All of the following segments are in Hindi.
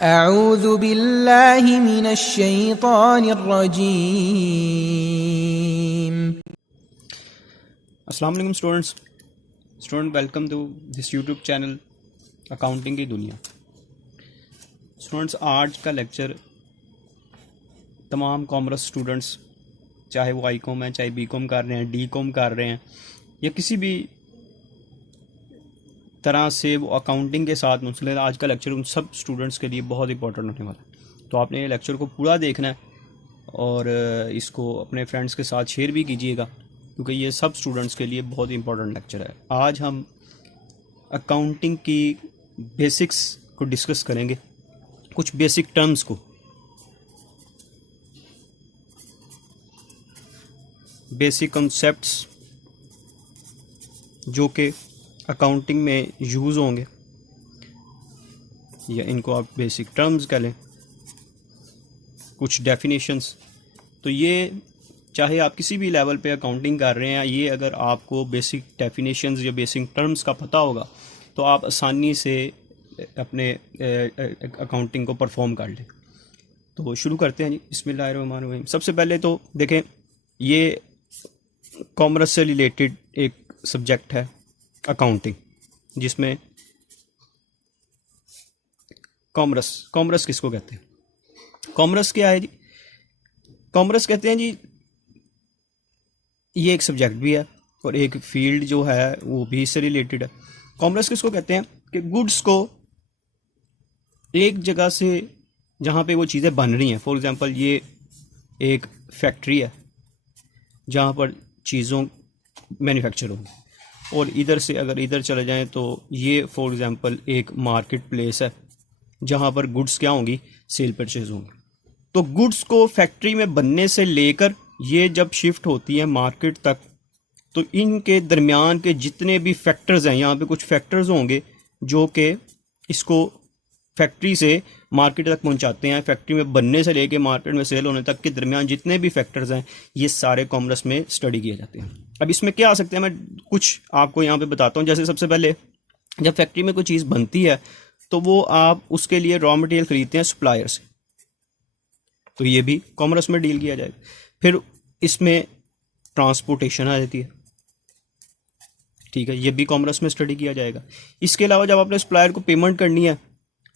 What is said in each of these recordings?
अऊज़ु बिल्लाहि मिनश शैतानिर रजीम। अस्सलाम वालेकुम student welcome to this YouTube channel accounting की दुनिया। स्टूडेंट्स, आज का लेक्चर तमाम कॉमर्स स्टूडेंट्स, चाहे वो आई कॉम है, चाहे बी कॉम कर रहे हैं, डी कॉम कर रहे हैं, या किसी भी तरह से वो अकाउंटिंग के साथ मुंसलिक, आज का लेक्चर उन सब स्टूडेंट्स के लिए बहुत इंपॉर्टेंट होने वाला है। तो आपने ये लेक्चर को पूरा देखना है और इसको अपने फ्रेंड्स के साथ शेयर भी कीजिएगा, क्योंकि ये सब स्टूडेंट्स के लिए बहुत इंपॉर्टेंट लेक्चर है। आज हम अकाउंटिंग की बेसिक्स को डिस्कस करेंगे, कुछ बेसिक टर्म्स को, बेसिक कॉन्सेप्ट्स जो कि अकाउंटिंग में यूज़ होंगे, या इनको आप बेसिक टर्म्स कह लें, कुछ डेफिनेशंस। तो ये चाहे आप किसी भी लेवल पे अकाउंटिंग कर रहे हैं, ये अगर आपको बेसिक डेफिनेशंस या बेसिक टर्म्स का पता होगा तो आप आसानी से अपने अकाउंटिंग को परफॉर्म कर लें। तो शुरू करते हैं जी, बिस्मिल्लाहिर्रहमानिर्रहीम। सबसे पहले तो देखें, ये कॉमर्स से रिलेटेड एक सब्जेक्ट है अकाउंटिंग, जिसमें कॉमर्स किसको कहते हैं? कॉमर्स क्या है जी? कॉमर्स कहते हैं जी, ये एक सब्जेक्ट भी है और एक फील्ड जो है वो भी इससे रिलेटेड है। कॉमर्स किसको कहते हैं कि गुड्स को एक जगह से, जहाँ पे वो चीज़ें बन रही हैं, फॉर एग्जांपल ये एक फैक्ट्री है जहाँ पर चीज़ों मैन्युफैक्चर होंगी, और इधर से अगर इधर चले जाएं तो ये फॉर एग्जांपल एक मार्केट प्लेस है जहाँ पर गुड्स क्या होंगी, सेल परचेज होंगी। तो गुड्स को फैक्ट्री में बनने से लेकर ये जब शिफ्ट होती है मार्केट तक, तो इनके दरमियान के जितने भी फैक्टर्स हैं, यहाँ पे कुछ फैक्टर्स होंगे जो कि इसको फैक्ट्री से मार्केट तक पहुंचाते हैं। फैक्ट्री में बनने से लेके मार्केट में सेल होने तक के दरमियान जितने भी फैक्टर्स हैं, ये सारे कॉमर्स में स्टडी किए जाते हैं। अब इसमें क्या आ सकते हैं, मैं कुछ आपको यहाँ पे बताता हूँ। जैसे सबसे पहले, जब फैक्ट्री में कोई चीज़ बनती है तो वो आप उसके लिए रॉ मटेरियल खरीदते हैं सप्लायर से, तो ये भी कॉमर्स में डील किया जाएगा। फिर इसमें ट्रांसपोर्टेशन आ जाती है, ठीक है, ये भी कॉमर्स में स्टडी किया जाएगा। इसके अलावा जब आपने सप्लायर को पेमेंट करनी है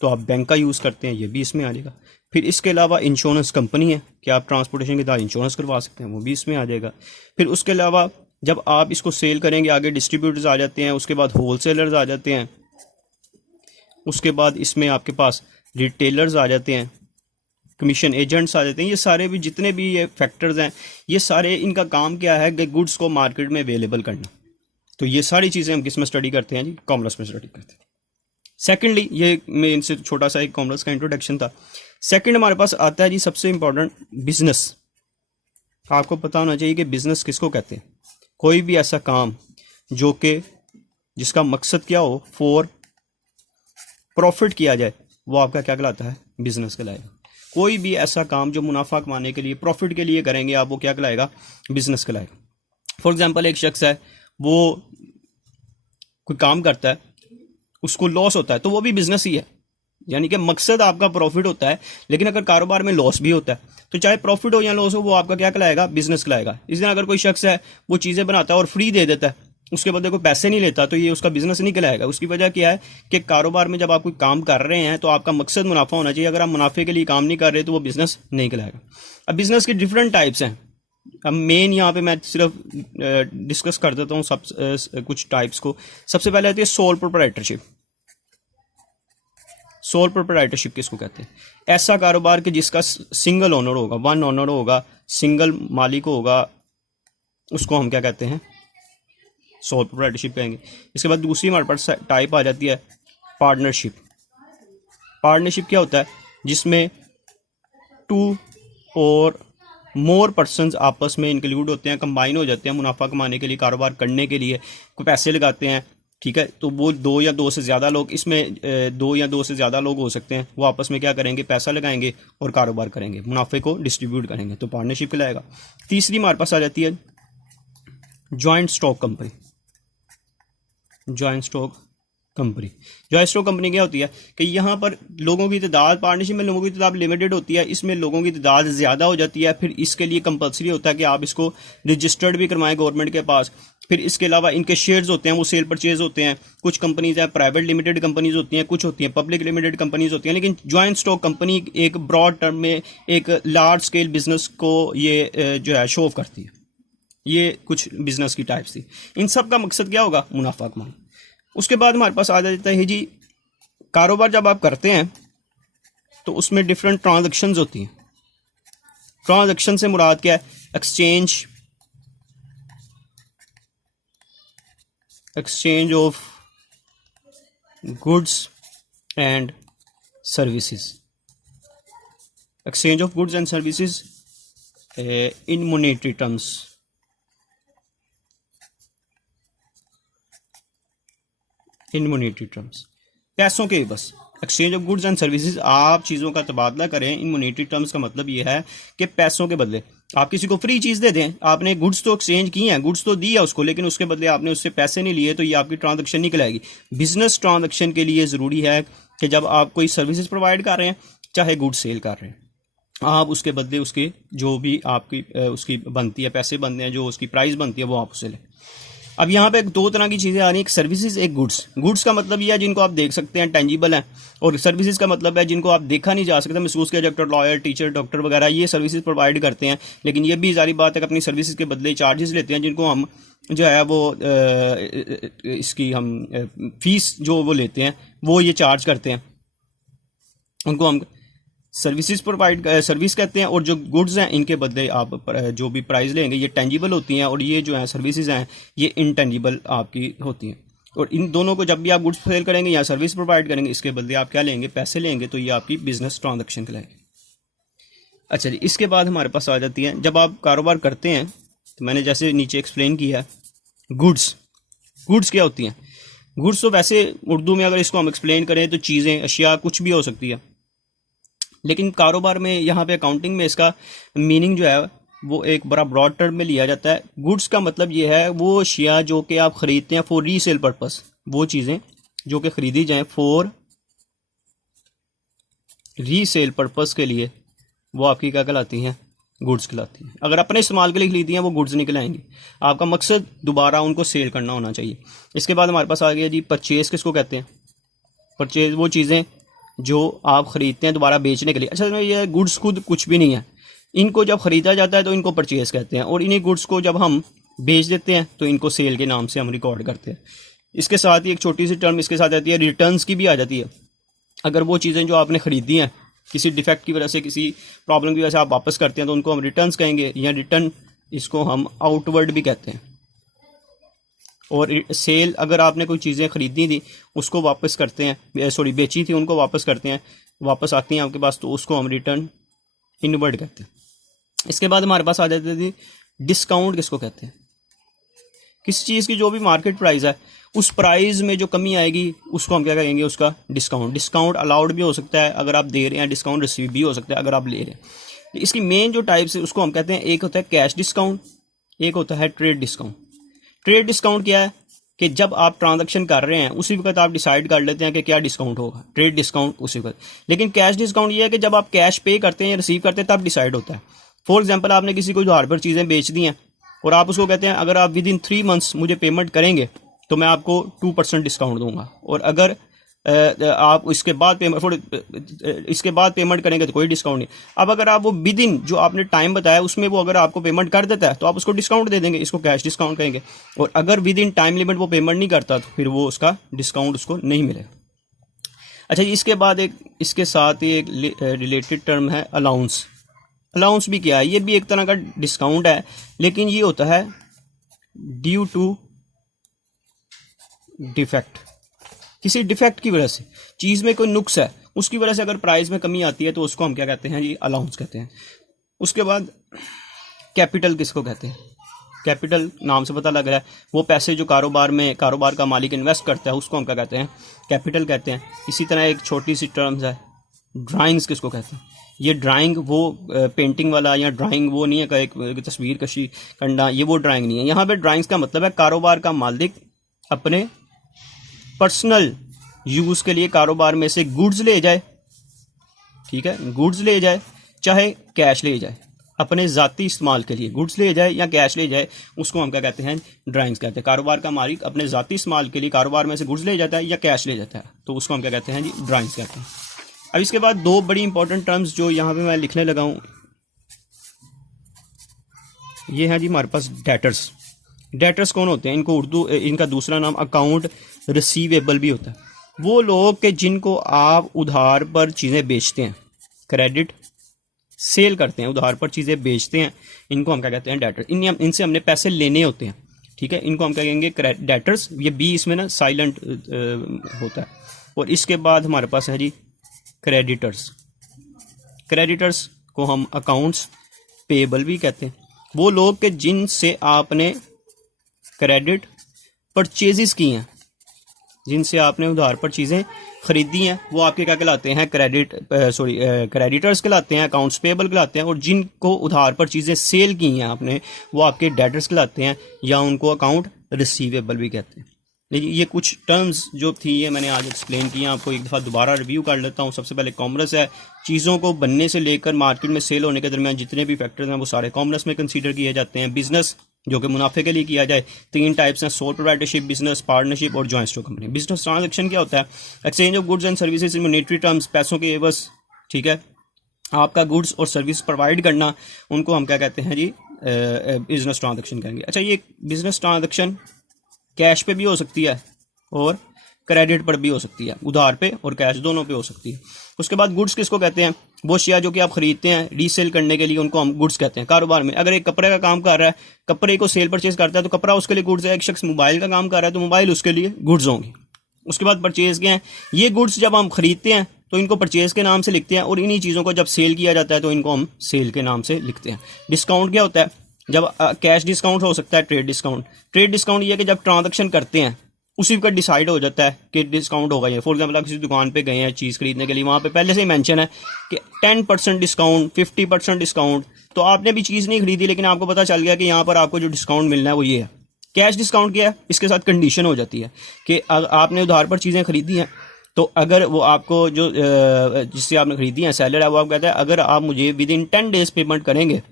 तो आप बैंक का यूज़ करते हैं, ये भी इसमें आ जाएगा। फिर इसके अलावा इंश्योरेंस कंपनी है कि आप ट्रांसपोर्टेशन के साथ इंश्योरेंस करवा सकते हैं, वो भी इसमें आ जाएगा। फिर उसके अलावा जब आप इसको सेल करेंगे, आगे डिस्ट्रीब्यूटर्स आ जाते हैं, उसके बाद होलसेलर्स आ जाते हैं, उसके बाद इसमें आपके पास रिटेलर्स आ जाते हैं, कमीशन एजेंट्स आ जाते हैं। ये सारे भी जितने भी ये फैक्टर्स हैं, ये सारे इनका काम क्या है कि गुड्स को मार्केट में अवेलेबल करना। तो ये सारी चीज़ें हम किस में स्टडी करते हैं जी? कॉमर्स में स्टडी करते हैं। सेकेंडली, ये मैं इनसे छोटा सा एक कॉमर्स का इंट्रोडक्शन था। सेकंड हमारे पास आता है जी सबसे इंपॉर्टेंट, बिजनेस। आपको पता होना चाहिए कि बिजनेस किसको कहते हैं। कोई भी ऐसा काम जो कि जिसका मकसद क्या हो, फॉर प्रॉफिट किया जाए, वो आपका क्या कहलाता है? बिजनेस कहलाएगा। कोई भी ऐसा काम जो मुनाफा कमाने के लिए, प्रॉफिट के लिए करेंगे आप, वो क्या कहलाएगा? बिजनेस कहलाएगा। फॉर एग्जाम्पल, एक शख्स है, वो कोई काम करता है, उसको लॉस होता है, तो वो भी बिजनेस ही है। यानी कि मकसद आपका प्रॉफिट होता है, लेकिन अगर कारोबार में लॉस भी होता है तो चाहे प्रॉफिट हो या लॉस हो, वो आपका क्या कहलाएगा? बिजनेस कहलाएगा। इस दिन अगर कोई शख्स है, वो चीज़ें बनाता है और फ्री दे देता है, उसके बदले कोई पैसे नहीं लेता, तो ये उसका बिजनेस नहीं कहलाएगा। उसकी वजह क्या है कि कारोबार में जब आप कोई काम कर रहे हैं तो आपका मकसद मुनाफा होना चाहिए। अगर आप मुनाफे के लिए काम नहीं कर रहे तो वो बिजनेस नहीं कहलाएगा। अब बिजनेस के डिफरेंट टाइप्स हैं। अब मेन यहाँ पे मैं सिर्फ डिस्कस कर देता हूँ सब कुछ टाइप्स को। सबसे पहले आती है सोल प्रोप्राइटरशिप। सोल प्रोप्राइटरशिप किसको कहते हैं? ऐसा कारोबार कि जिसका सिंगल ओनर होगा, वन ओनर होगा, सिंगल मालिक होगा, उसको हम क्या कहते हैं? सोल प्रोप्राइटरशिप कहेंगे। इसके बाद दूसरी हमारे पास टाइप आ जाती है पार्टनरशिप। पार्टनरशिप क्या होता है? जिसमें टू और मोर पर्सन्स आपस में इंक्लूड होते हैं, कंबाइन हो जाते हैं मुनाफा कमाने के लिए, कारोबार करने के लिए, कोई पैसे लगाते हैं, ठीक है। तो वो दो या दो से ज़्यादा लोग, इसमें दो या दो से ज़्यादा लोग हो सकते हैं, वो आपस में क्या करेंगे? पैसा लगाएंगे और कारोबार करेंगे, मुनाफे को डिस्ट्रीब्यूट करेंगे, तो पार्टनरशिप कहलाएगा। तीसरी हमारे पास आ जाती है joint stock company. Joint stock company. Joint stock company क्या होती है कि यहाँ पर लोगों की तादाद, पार्टनरशिप में लोगों की तादाद लिमिटेड होती है, इसमें लोगों की तादाद ज़्यादा हो जाती है, फिर इसके लिए कंपलसरी होता है कि आप इसको रजिस्टर्ड भी करवाएं गवर्नमेंट के पास। फिर इसके अलावा इनके शेयर्स होते हैं, वो सेल परचेज होते हैं। कुछ कंपनीज हैं प्राइवेट लिमिटेड कंपनीज होती हैं, कुछ होती हैं पब्लिक लिमिटेड कंपनीज होती हैं। लेकिन जॉइंट स्टॉक कंपनी एक ब्रॉड टर्म में एक लार्ज स्केल बिजनेस को ये जो है शो ऑफ करती है। ये कुछ बिजनेस की टाइप्स थी। इन सब का मकसद क्या होगा? मुनाफा कमाना। उसके बाद हमारे पास आ जाता है जी कारोबार जब आप करते हैं तो उसमें डिफरेंट ट्रांजैक्शंस होती हैं। ट्रांजैक्शन से मुराद क्या है? Exchange of goods and services. Exchange of goods and services in monetary terms. In monetary terms, पैसों के बस। Exchange of goods and services, आप चीज़ों का तबादला करें। इन मॉनेटरी टर्म्स का मतलब ये है कि पैसों के बदले आप किसी को फ्री चीज़ दे दें। आपने गुड्स तो एक्सचेंज की हैं, गुड्स तो दी है उसको, लेकिन उसके बदले आपने उससे पैसे नहीं लिए, तो ये आपकी ट्रांजैक्शन निकल आएगी। बिजनेस ट्रांजैक्शन के लिए ज़रूरी है कि जब आप कोई सर्विसेज प्रोवाइड कर रहे हैं, चाहे गुड्स सेल कर रहे हैं, आप उसके बदले उसके जो भी आपकी उसकी बनती है, पैसे बनते हैं, जो उसकी प्राइस बनती है, वो आप उसे लें। अब यहाँ पे दो तरह की चीज़ें आ रही हैं, एक सर्विसेज, एक गुड्स। गुड्स का मतलब ये है जिनको आप देख सकते हैं, टेंजिबल है, और सर्विसेज का मतलब है जिनको आप देखा नहीं जा सकता, महसूस किया। डॉक्टर, लॉयर, टीचर, डॉक्टर वगैरह ये सर्विसेज प्रोवाइड करते हैं, लेकिन ये भी जारी बात है कि अपनी सर्विसेज के बदले चार्जेस लेते हैं, जिनको हम जो है वो इसकी हम फीस जो वो लेते हैं, वो ये चार्ज करते हैं, उनको हम सर्विसेज प्रोवाइड सर्विस कहते हैं। और जो गुड्स हैं इनके बदले आप जो भी प्राइस लेंगे ये टेंजिबल होती हैं, और ये जो है सर्विसेज हैं ये इनटेंजिबल आपकी होती हैं। और इन दोनों को जब भी आप गुड्स सेल करेंगे या सर्विस प्रोवाइड करेंगे, इसके बदले आप क्या लेंगे? पैसे लेंगे, तो ये आपकी बिजनेस ट्रांजैक्शन कहलाएगी। अच्छा जी, इसके बाद हमारे पास आ जाती है जब आप कारोबार करते हैं, तो मैंने जैसे नीचे एक्सप्लेन किया, गुड्स। गुड्स क्या होती हैं? गुड्स तो वैसे उर्दू में अगर इसको हम एक्सप्लेन करें तो चीज़ें, अशिया, कुछ भी हो सकती है, लेकिन कारोबार में यहाँ पे अकाउंटिंग में इसका मीनिंग जो है वो एक बड़ा ब्रॉड टर्म में लिया जाता है। गुड्स का मतलब ये है वो अशिया जो कि आप ख़रीदते हैं फॉर रीसेल पर्पस, वो चीज़ें जो कि ख़रीदी जाएं फॉर रीसेल पर्पस के लिए, वो आपकी क्या कहलाती हैं? गुड्स कहलाती हैं। अगर अपने इस्तेमाल के लिए खरीदी हैं वो गुड्स निकल आएंगी। आपका मकसद दोबारा उनको सेल करना होना चाहिए। इसके बाद हमारे पास आ गया जी परचेज़। किसको कहते हैं? परचेज़ वो चीज़ें जो आप ख़रीदते हैं दोबारा बेचने के लिए। अच्छा, ये गुड्स खुद कुछ भी नहीं है, इनको जब ख़रीदा जाता है तो इनको परचेज़ कहते हैं, और इन्हीं गुड्स को जब हम बेच देते हैं तो इनको सेल के नाम से हम रिकॉर्ड करते हैं। इसके साथ ही एक छोटी सी टर्म इसके साथ आती है, रिटर्न्स की भी आ जाती है। अगर वो चीज़ें जो आपने ख़रीदी हैं किसी डिफेक्ट की वजह से, किसी प्रॉब्लम की वजह से आप वापस करते हैं, तो उनको हम रिटर्न्स कहेंगे, या रिटर्न इसको हम आउटवर्ड भी कहते हैं। और सेल, अगर आपने कोई चीज़ें ख़रीदी थी उसको वापस करते हैं, सॉरी बेची थी उनको वापस करते हैं, वापस आती हैं आपके पास, तो उसको हम रिटर्न इनवर्ड कहते हैं। इसके बाद हमारे पास आ जाती थी डिस्काउंट। किसको कहते हैं? किसी चीज़ की जो भी मार्केट प्राइस है उस प्राइस में जो कमी आएगी उसको हम क्या कहेंगे? उसका डिस्काउंट। डिस्काउंट अलाउड भी हो सकता है अगर आप दे रहे हैं, डिस्काउंट रिसीव भी हो सकता है अगर आप ले रहे हैं। इसकी मेन जो टाइप्स है उसको हम कहते हैं, एक होता है कैश डिस्काउंट, एक होता है ट्रेड डिस्काउंट। ट्रेड डिस्काउंट क्या है कि जब आप ट्रांजैक्शन कर रहे हैं उसी वक्त आप डिसाइड कर लेते हैं कि क्या डिस्काउंट होगा, ट्रेड डिस्काउंट उसी वक्त। लेकिन कैश डिस्काउंट ये है कि जब आप कैश पे करते हैं या रिसीव करते हैं तब डिसाइड होता है। फॉर एग्जांपल, आपने किसी को उधार पर चीज़ें बेच दी हैं और आप उसको कहते हैं अगर आप विद इन 3 मंथ्स मुझे पेमेंट करेंगे तो मैं आपको 2% डिस्काउंट दूंगा, और अगर आप इसके बाद पेमेंट करेंगे तो कोई डिस्काउंट नहीं। अब अगर आप वो विद इन जो आपने टाइम बताया उसमें वो अगर आपको पेमेंट कर देता है तो आप उसको डिस्काउंट दे देंगे, इसको कैश डिस्काउंट कहेंगे। और अगर विद इन टाइम लिमिट वो पेमेंट नहीं करता तो फिर वो उसका डिस्काउंट उसको नहीं मिलेगा। अच्छा, इसके बाद एक इसके साथ ही एक रिलेटेड टर्म है अलाउंस। अलाउंस भी क्या है? ये भी एक तरह का डिस्काउंट है, लेकिन ये होता है ड्यू टू डिफेक्ट। किसी डिफेक्ट की वजह से, चीज़ में कोई नुक्स है, उसकी वजह से अगर प्राइस में कमी आती है तो उसको हम क्या कहते हैं? ये अलाउंस कहते हैं। उसके बाद कैपिटल। किसको कहते हैं? कैपिटल नाम से पता लग रहा है वो पैसे जो कारोबार का मालिक इन्वेस्ट करता है उसको हम क्या कहते हैं? कैपिटल कहते हैं। इसी तरह एक छोटी सी टर्म्स है ड्राइंग्स। किसको कहते हैं? ये ड्राइंग वो पेंटिंग वाला या ड्राइंग वो नहीं है कि एक तस्वीर कशी करना, ये वो ड्राइंग नहीं है। यहाँ पे ड्राइंग्स का मतलब है कारोबार का मालिक अपने पर्सनल यूज़ के लिए कारोबार में से गुड्स ले जाए, ठीक है, गुड्स ले जाए चाहे कैश ले जाए, अपने ज़ाती इस्तेमाल के लिए गुड्स ले जाए या कैश ले जाए, उसको हम क्या कहते हैं, ड्राइंग्स कहते हैं। कारोबार का मालिक अपने ज़ाती इस्तेमाल के लिए कारोबार में से गुड्स ले जाता है या कैश ले जाता है, तो उसको हम क्या कहते हैं जी, ड्राइंग्स कहते हैं। अब इसके बाद दो बड़ी इंपॉर्टेंट टर्म्स जो यहाँ पे मैं लिखने लगा हूँ, ये है जी हमारे पास डेटर्स। डेटर्स कौन होते हैं? इनको उर्दू इनका दूसरा नाम अकाउंट रिसीवेबल भी होता है। वो लोग के जिनको आप उधार पर चीज़ें बेचते हैं, क्रेडिट सेल करते हैं, उधार पर चीज़ें बेचते हैं, इनको हम क्या कहते हैं, डेटर। इनसे हमने पैसे लेने होते हैं, ठीक है, इनको हम क्या कहेंगे, डेटर्स। ये बी इसमें ना साइलेंट होता है। और इसके बाद हमारे पास है जी क्रेडिटर्स। क्रेडिटर्स को हम अकाउंट्स पेबल भी कहते हैं। वो लोग के जिनसे आपने क्रेडिट परचेजेस की हैं, जिनसे आपने उधार पर चीज़ें खरीदी हैं, वो आपके क्या कहलाते हैं, क्रेडिटर्स कहलाते हैं, अकाउंट्स पेबल कहलाते हैं। और जिनको उधार पर चीज़ें सेल की हैं आपने, वो आपके डेटर्स कहलाते हैं या उनको अकाउंट रिसीवेबल भी कहते हैं। लेकिन ये कुछ टर्म्स जो थी ये मैंने आज एक्सप्लेन किया, आपको एक दफ़ा दोबारा रिव्यू कर लेता हूँ। सबसे पहले कॉमर्स है, चीज़ों को बनने से लेकर मार्केट में सेल होने के दरमियान जितने भी फैक्टर्स हैं वो सारे कॉमर्स में कंसीडर किए जाते हैं। बिजनेस जो कि मुनाफे के लिए किया जाए, तीन टाइप्स हैं, सोल प्रोप्राइटरशिप बिजनेस, पार्टनरशिप और joint stock company. Business transaction क्या होता है? Exchange of goods and services in monetary terms, पैसों के एवज, ठीक है, आपका गुड्स और सर्विस प्रोवाइड करना, उनको हम क्या कहते हैं जी, बिजनेस ट्रांजैक्शन कहेंगे। अच्छा, ये बिजनेस ट्रांजैक्शन कैश पे भी हो सकती है और क्रेडिट पर भी हो सकती है, उधार पे और कैश दोनों पे हो सकती है। उसके बाद गुड्स किसको कहते हैं? वो शेयर जो कि आप खरीदते हैं रीसेल करने के लिए, उनको हम गुड्स कहते हैं। कारोबार में अगर एक कपड़े का काम कर रहा है, कपड़े को सेल परचेज करता है तो कपड़ा उसके लिए गुड्स है। एक शख्स मोबाइल का काम कर रहा है तो मोबाइल उसके लिए गुड्स होंगे। उसके बाद परचेज के हैं, ये गुड्स जब हम खरीदते हैं तो इनको परचेज के नाम से लिखते हैं, और इन्हीं चीज़ों को जब सेल किया जाता है तो इनको हम सेल के नाम से लिखते हैं। डिस्काउंट क्या होता है? जब कैश डिस्काउंट हो सकता है, ट्रेड डिस्काउंट। ट्रेड डिस्काउंट ये है कि जब ट्रांजेक्शन करते हैं उसी वक्त डिसाइड हो जाता है कि डिस्काउंट होगा। ये फॉर एग्जाम्पल आप किसी दुकान पे गए हैं चीज़ खरीदने के लिए, वहाँ पे पहले से ही मेंशन है कि 10% डिस्काउंट, 50% डिस्काउंट। तो आपने भी चीज़ नहीं खरीदी लेकिन आपको पता चल गया कि यहाँ पर आपको जो डिस्काउंट मिलना है वो ये है। कैश डिस्काउंट क्या है? इसके साथ कंडीशन हो जाती है कि आपने उधार पर चीज़ें खरीदी हैं तो अगर वो आपको जो जिससे आपने खरीदी है सेलर है, वो आपको कहता है अगर आप मुझे विद इन 10 डेज पेमेंट करेंगे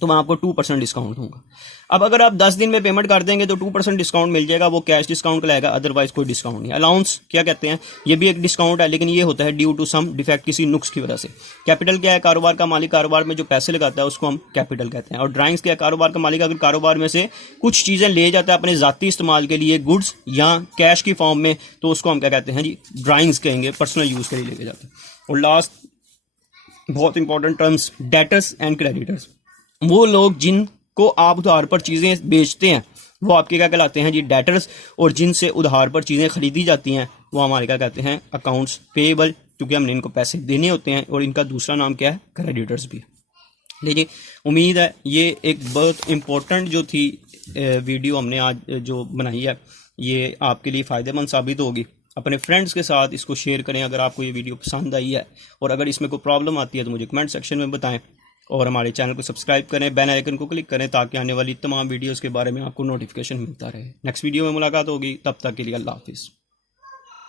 तो मैं आपको 2% डिस्काउंट दूंगा। अब अगर आप 10 दिन में पेमेंट कर देंगे तो 2% डिस्काउंट मिल जाएगा, वो कैश डिस्काउंट कहलाएगा, अदरवाइज कोई डिस्काउंट नहीं। अलाउंस क्या कहते हैं? ये भी एक डिस्काउंट है लेकिन ये होता है ड्यू टू सम डिफेक्ट, किसी नुक्स की वजह से। कैपिटल क्या है? कारोबार का मालिक कारोबार में जो पैसे लगाता है उसको हम कैपिटल कहते हैं। और ड्राइंग्स क्या है? कारोबार का मालिक अगर कारोबार में से कुछ चीज़ें ले जाता है अपने ज़ाती इस्तेमाल के लिए, गुड्स या कैश की फॉर्म में, तो उसको हम क्या कहते हैं जी, ड्राइंग्स कहेंगे, पर्सनल यूज़ के लिए लेके जाते हैं। और लास्ट बहुत important terms, debtors and creditors. वो लोग जिनको आप उधार पर चीज़ें बेचते हैं वो आपके क्या कहलाते हैं जी, डेटर्स। और जिनसे उधार पर चीज़ें खरीदी जाती हैं वो हमारे क्या कहते हैं, अकाउंट्स पेएबल, क्योंकि हमने इनको पैसे देने होते हैं। और इनका दूसरा नाम क्या है? क्रेडिटर्स भी। लेकिन उम्मीद है ये एक बहुत इम्पोर्टेंट जो थी वीडियो हमने आज जो बनाई है ये आपके लिए फ़ायदेमंद साबित होगी। अपने फ्रेंड्स के साथ इसको शेयर करें अगर आपको ये वीडियो पसंद आई है, और अगर इसमें कोई प्रॉब्लम आती है तो मुझे कमेंट सेक्शन में बताएं। और हमारे चैनल को सब्सक्राइब करें, बेल आइकन को क्लिक करें ताकि आने वाली तमाम वीडियोस के बारे में आपको नोटिफिकेशन मिलता रहे। नेक्स्ट वीडियो में मुलाकात होगी, तब तक के लिए अल्लाह हाफिज़।